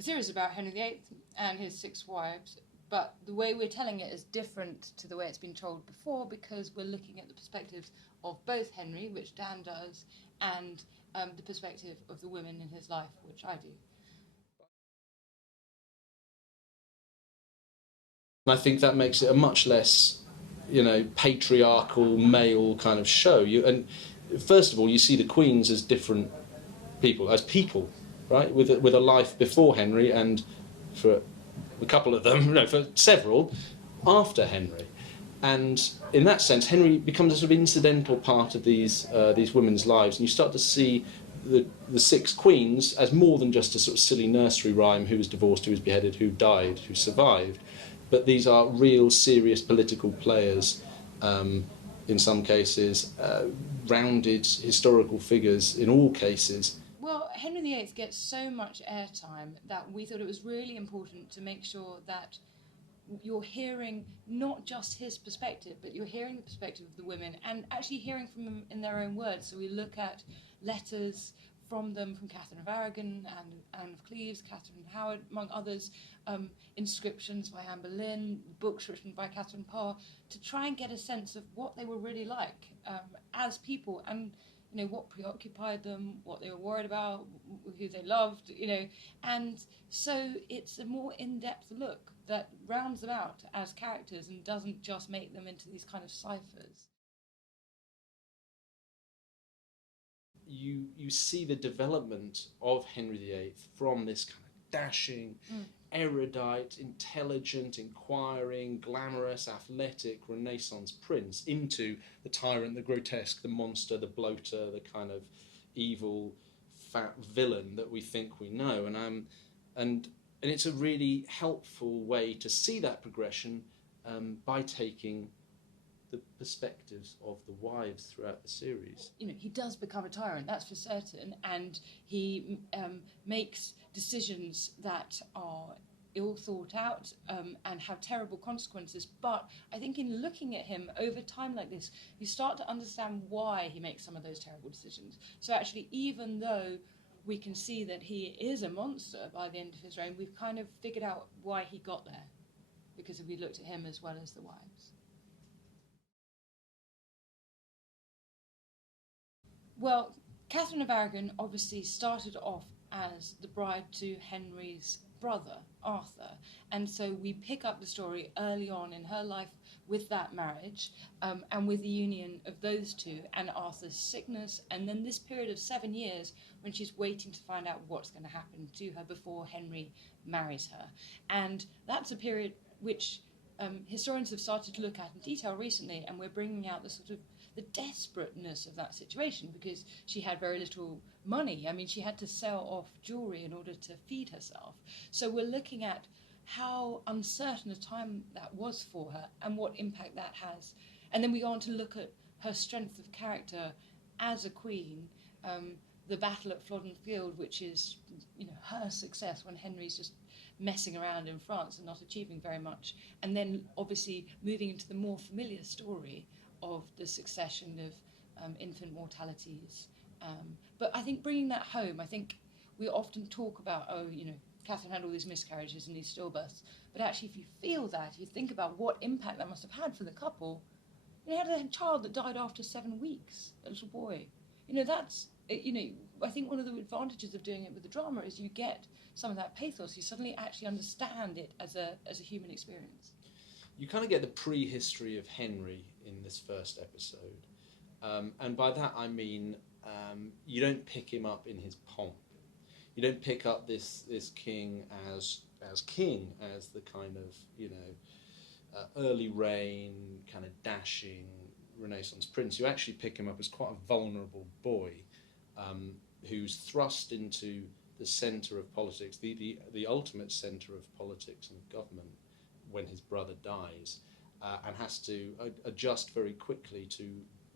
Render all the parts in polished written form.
The series is about Henry VIII and his 6 wives, but the way we're telling it is different to the way it's been told before because we're looking at the perspectives of both Henry, which Dan does, and the perspective of the women in his life, which I do. I think that makes it a much less, patriarchal male kind of show. And first of all, you see the queens as different people, right? With a life before Henry, and for a couple of them, for several, after Henry. And in that sense, Henry becomes a sort of incidental part of these women's lives, and you start to see the 6 queens as more than just a sort of silly nursery rhyme: who was divorced, who was beheaded, who died, who survived. But these are real, serious political players, in some cases, rounded historical figures in all cases. Well, Henry VIII gets so much airtime that we thought it was really important to make sure that you're hearing not just his perspective, but you're hearing the perspective of the women and actually hearing from them in their own words. So we look at letters from them, from Katherine of Aragon and Anne of Cleves, Catherine Howard, among others, inscriptions by Anne Boleyn, books written by Catherine Parr, to try and get a sense of what they were really like as people, and what preoccupied them, what they were worried about, who they loved, and so it's a more in-depth look that rounds them out as characters and doesn't just make them into these kind of ciphers. You see the development of Henry VIII from this kind of dashing, erudite, intelligent, inquiring, glamorous, athletic Renaissance prince into the tyrant, the grotesque, the monster, the bloater, the kind of evil, fat villain that we think we know. And it's a really helpful way to see that progression by taking the perspectives of the wives throughout the series. He does become a tyrant, that's for certain, and he makes decisions that are ill thought out and have terrible consequences. But I think in looking at him over time like this, you start to understand why he makes some of those terrible decisions. So actually, even though we can see that he is a monster by the end of his reign, we've kind of figured out why he got there, because we looked at him as well as the wives. Well, Catherine of Aragon obviously started off as the bride to Henry's brother, Arthur, and so we pick up the story early on in her life with that marriage and with the union of those two and Arthur's sickness, and then this period of 7 years when she's waiting to find out what's going to happen to her before Henry marries her. And that's a period which historians have started to look at in detail recently, and we're bringing out the sort of the desperateness of that situation because she had very little money. I mean, she had to sell off jewellery in order to feed herself. So we're looking at how uncertain a time that was for her and what impact that has. And then we go on to look at her strength of character as a queen, the battle at Flodden Field, which is her success when Henry's just messing around in France and not achieving very much, and then obviously moving into the more familiar story of the succession of infant mortalities. But I think bringing that home, I think we often talk about, Catherine had all these miscarriages and these stillbirths, but actually if you feel that, if you think about what impact that must have had for the couple, had a child that died after 7 weeks, a little boy. I think one of the advantages of doing it with the drama is you get some of that pathos. You suddenly actually understand it as a human experience. You kind of get the prehistory of Henry in this first episode. And by that I mean you don't pick him up in his pomp. You don't pick up this king as king, as the kind of early reign, kind of dashing Renaissance prince. You actually pick him up as quite a vulnerable boy who's thrust into the centre of politics, the ultimate centre of politics and government, when his brother dies, and has to adjust very quickly to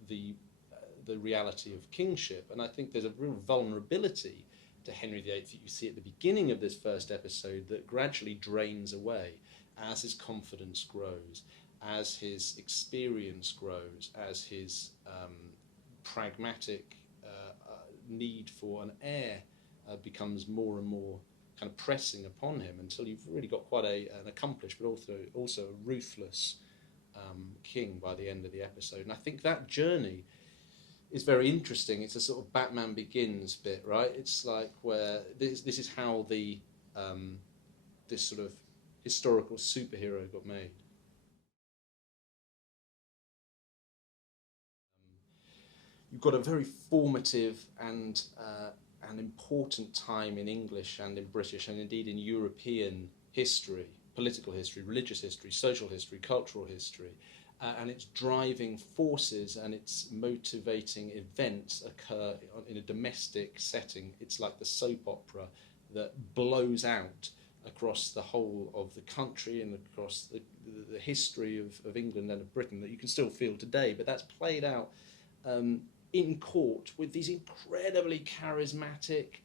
the reality of kingship. And I think there's a real vulnerability to Henry VIII that you see at the beginning of this first episode that gradually drains away as his confidence grows, as his experience grows, as his pragmatic need for an heir becomes more and more kind of pressing upon him until you've really got quite an accomplished but also a ruthless king by the end of the episode. And I think that journey is very interesting. It's a sort of Batman Begins bit, right? It's like where this is how the this sort of historical superhero got made. You've got a very formative and an important time in English and in British and indeed in European history, political history, religious history, social history, cultural history, and its driving forces and its motivating events occur in a domestic setting. It's like the soap opera that blows out across the whole of the country and across the history of England and of Britain that you can still feel today, but that's played out in court with these incredibly charismatic,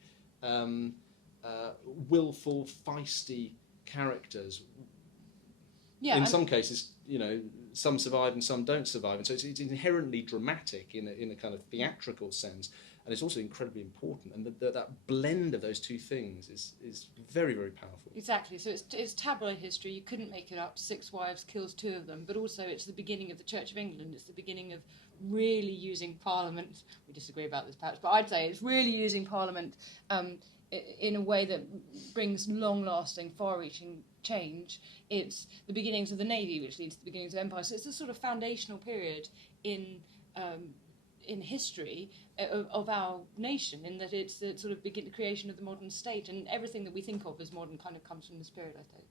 willful, feisty characters. Yeah, in some cases, some survive and some don't survive, and so it's inherently dramatic in a kind of theatrical sense, and it's also incredibly important. And that blend of those two things is very, very powerful. exactly. So it's tabloid history. You couldn't make it up. 6 wives kills 2 of them, but also it's the beginning of the Church of England. It's the beginning of really using Parliament. We disagree about this perhaps, but I'd say it's really using Parliament in a way that brings long-lasting, far-reaching change. It's the beginnings of the Navy, which leads to the beginnings of empire. So it's a sort of foundational period in history of our nation, in that it's the sort of the creation of the modern state, and everything that we think of as modern kind of comes from this period, I think.